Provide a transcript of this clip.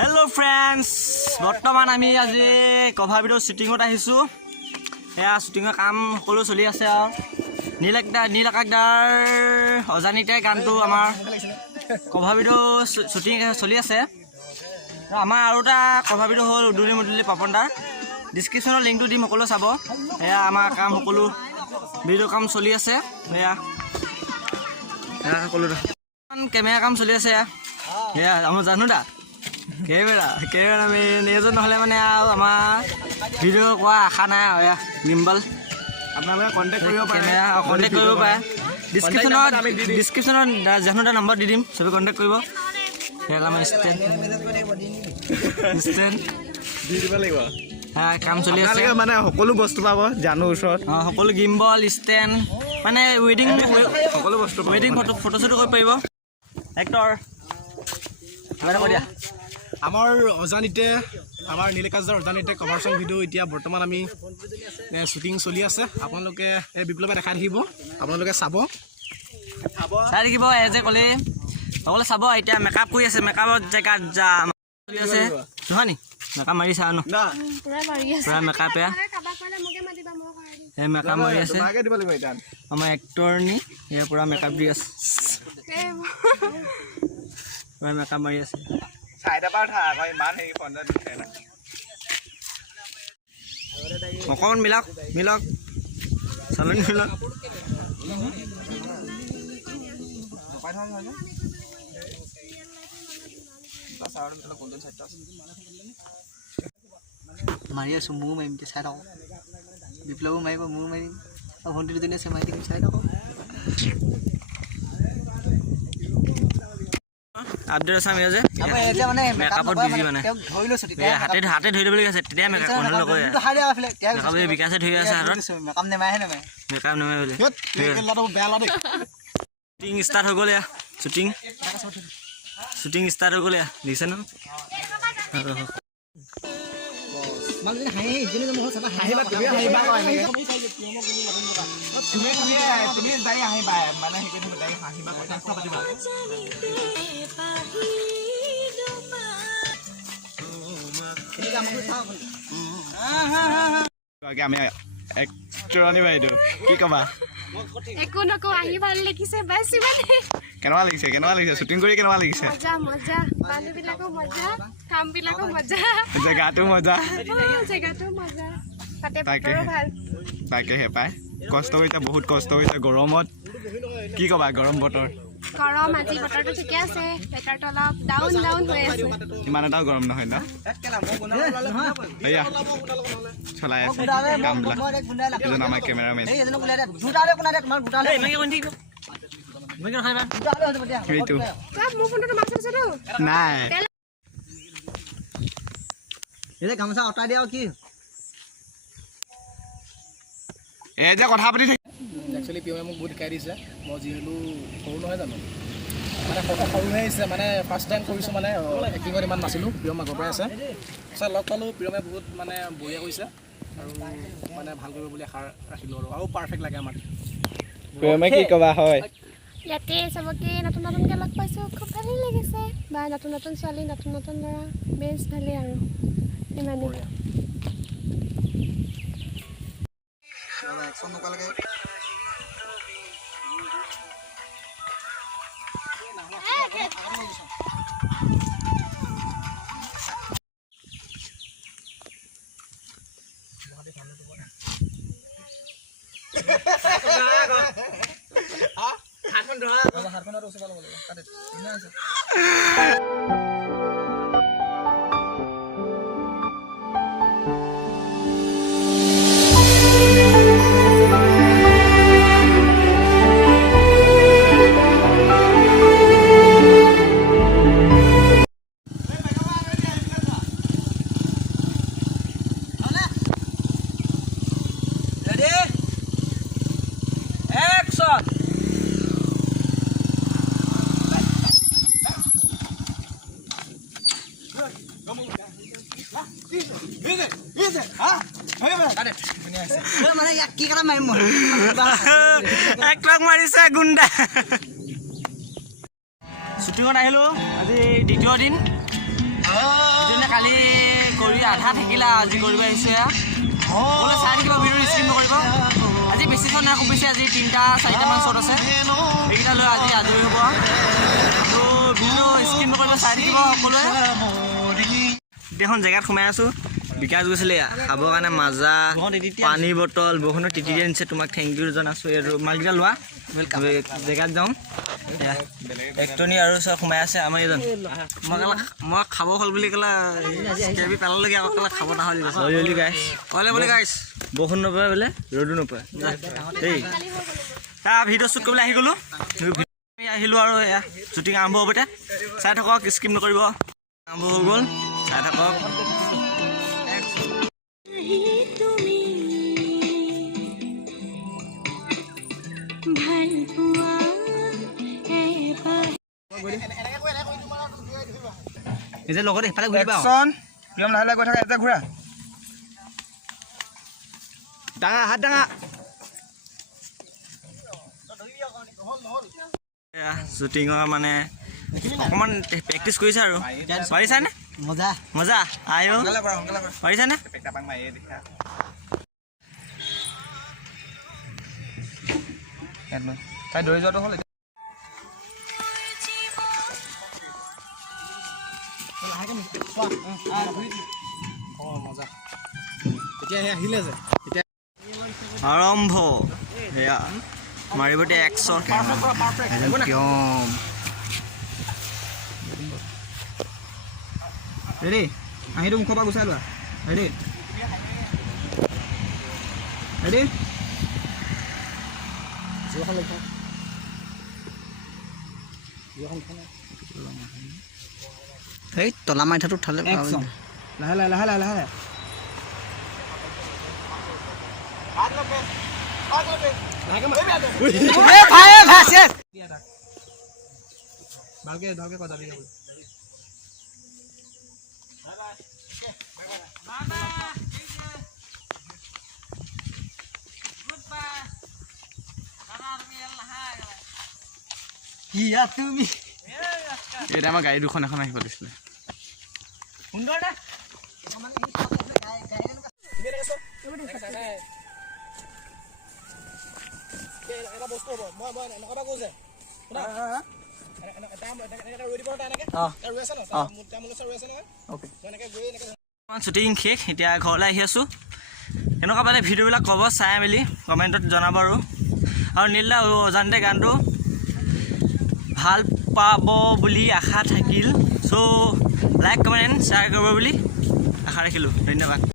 Hello friends, বৰ্তমান আমি আজি কভাৰ ভিডিও শুটিংত আহিছো। এয়া শুটিংৰ কাম সকলো চলি আছে আৰু নীল আকাশদাৰ অজানিতে গানটো আমাৰ কভাৰ ভিডিও শুটিং চলি আছে। আমাৰ আৰু এটা কভাৰ ভিডিও হ'ল উদুলি মুদুলি পাপনদাৰ, ডিসক্ৰিপশনৰ লিংকটো দিম, সকলো চাব। এয়া আমাৰ কাম সকলো ভিডিও কাম চলি আছে। এয়া সকলো কেমেৰা কাম চলি আছে। এয়া আমাৰ জানো দা কেমেৰা মেন এজন নহ'লে মানে আৰু আমাৰ ভিডিঅ' কৰা আশা নাই আৰু। এয়া গিম্বল আপোনালোকে কণ্টেক্ট কৰিব পাৰে। ডিছক্ৰিপশ্যনত জানো এটা নম্বৰ দি দিম, চবে কণ্টেক্ট কৰিব। সেয়া আমাৰ ষ্টেণ্ড দি দিব লাগিব। কাম চলি আছে মানে সকলো বস্তু পাব জানো ওচৰত। সকলো গিম্বল ষ্টেণ্ড মানে সকলো বস্তু ৱেডিং ফটোশ্বুট কৰিব পাৰিব। এক্টৰ আমাৰ অজানিতে আমাৰ নীল আকাশদাৰ অজানিতে কভাৰ চং ভিডিঅ' এতিয়া বৰ্তমান আমি শ্বুটিং চলি আছে। আপোনালোকে এই বিপ্লৱে দেখাই থাকিব, আপোনালোকে চাই থাকিব। যে ক'লে সকলোৱে চাব। এতিয়া মেকআপ কৰি আছে, মেকআপৰ জেগাত যাম চলি আছে নহয় নি? মেকআপ মাৰিছা ন? পুৰা মেকআপ মেকআপ মাৰি আছে আমাৰ এক্টৰ নি। এয়া পুৰা মেকআপ দি আছে, পুৰা মেকআপ মাৰি আছে। অকণ মিলক চালনি মিলক। মাৰি আছো, ময়ো মাৰিম, চাই থাকক। বিপ্লৱো মাৰিব, ময়ো মাৰিম, আৰু ভণ্টি দুজনী আছে মাৰি থাকিম, চাই থাকক। আপডেট আছে আমি যে মেকআপত বিজি মানে হাতে ধৰি দিব আছে, তেতিয়া মেকআপ নকৰে। মেকআপ বিকাশে ধৰি আছে হাতত, মেকআপ নেমাৰে বুলি। শ্বুটিং ষ্টাৰ্ট হৈ গ'ল। এয়া শ্বুটিং ষ্টাৰ্ট হৈ গ'ল। এয়া দেখিছে ন? আমি এক্টৰণী বাইদেউ কি কবা? একো নকওঁ, আহি ভাল লাগিছে বাছ ইমানে। কেনেকুৱা লাগিছে শ্বুটিং কৰি? কেনেকুৱা লাগিছে? মজা মানুহবিলাকো মজা, কামবিলাকো মজা, জেগাটো মজা। তাকেহে পাই কষ্ট কৰিছে, বহুত কষ্ট কৰিছে গৰমত। কি কবা? গৰম বতৰ। আজি বতৰটো ঠিকে আছে, বেটাৰটো অলপ ডাউন হৈ আছে। ইমান এটাও গৰম নহয় ন? এয়া চলাই আছে কামবিলাক এজন আমাৰ কেমেৰামেন। সেইটো নাই গামোচা অঁতাই দিয়া কি এই যে কথা পাতি একচুৱেলি পিয়মে মোক বহুত শিকাই দিছে। মই যিহেতু সৰু নহয় জানো, মানে সৰুহে আহিছে, মানে ফাৰ্ষ্ট টাইম কৰিছোঁ, মানে এক্টিঙত ইমান নাছিলোঁ। পিয়ম আগৰ পৰাই আছে, তাৰপিছত লগ পালোঁ। পিয়মে বহুত মানে বঢ়িয়া কৰিছে আৰু মানে ভাল কৰিব বুলি আশা ৰাখিলোঁ আৰু পাৰফেক্ট লাগে আমাক। পিয়মে কি ক'বা? হয়, ইয়াতে চবকে নতুনকৈ লগ পাইছোঁ, খুব ভালেই লাগিছে। বা নতুন ছোৱালী, নতুন ল'ৰা, বেষ্ট ভালেই আৰু ইমানেই। গুণ্ডা শ্বুটিঙত আহিলোঁ আজি দ্বিতীয় দিন। আধা থাকিলা আজি কৰিব আহিছোঁ সকলোৱে চাই থাকিব ভিডিঅ'টো স্কিপ নকৰিব আজি বেছি শ্বট নাই খুব বেছি আজি 3-4মান শ্বট আছে এইকেইটা লৈ আজি আজৰি হ'ব তো ভিডিঅ'টো স্কিপ নকৰিব চাই থাকিব সকলোৱে এখন জেগাত সোমাই আছোঁ বিকাশ গৈছিলে খাবৰ কাৰণে মাজা পানী বটল বৰষুণৰ তিতি দিয়া নিছে তোমাক থেংক ইউ জনাইছোঁ এই মালকেইটা লোৱা জেগাত যাওঁ একটনি আৰু চব সোমাই আছে আমাৰ এইজন মই খাব হ'ল বুলি ক'লা কেবি পেলালগীয়া আকৌ ক'লা খাব নহ'ল বুলি গাইছ ক'লে বুলি গাইছ বৰষুণ নপৰে বোলে ৰ'দো নপৰে দেই তাৰ ভিডিঅ' শ্বুট কৰিবলৈ আহি গ'লোঁ আমি আহিলোঁ আৰু এয়া শ্বুটিং আৰম্ভ হ'ব এতিয়া চাই থাকক স্কিপ নকৰিব আৰম্ভ হৈ গ'ল চাই থাকক এই যে লগতে সেইফালে ঘূৰি পাওঁ প্ৰিয়ম লাহে লাহে গৈ থাকা এটা ঘূৰা ডাঙা হাত ডাঙা শ্বুটিঙৰ মানে অকণমান প্ৰেক্টিচ কৰিছে আৰু পাৰিছানে মজা মজা আয়ো পাৰিছানে তাই দৌৰি যোৱাটো হ'ল আৰম্ভ সেয়া মাৰিব দিয়ে একশন ৰেডি আহিটো মুখৰ পৰা গুচাই লোৱা ৰেডি ৰেডি এই তলা মাৰি থাটো উঠালে লাহে লাহে লাহে লাহে লাহে ভালকে কথা দিয়ে তুমি এটা আমাৰ গাড়ী দুখন এখন আহিব দিছিলে শ্বুটিং শেষ এতিয়া ঘৰলৈ আহি আছোঁ এনেকুৱা মানে ভিডিঅ'বিলাক ক'ব চাই মেলি কমেণ্টত জনাব আৰু নীলা অজানিতে গানটো ভাল পাব বুলি আশা থাকিল চ' লাইক কমেণ্ট শ্বেয়াৰ কৰিব বুলি আশা ৰাখিলোঁ ধন্যবাদ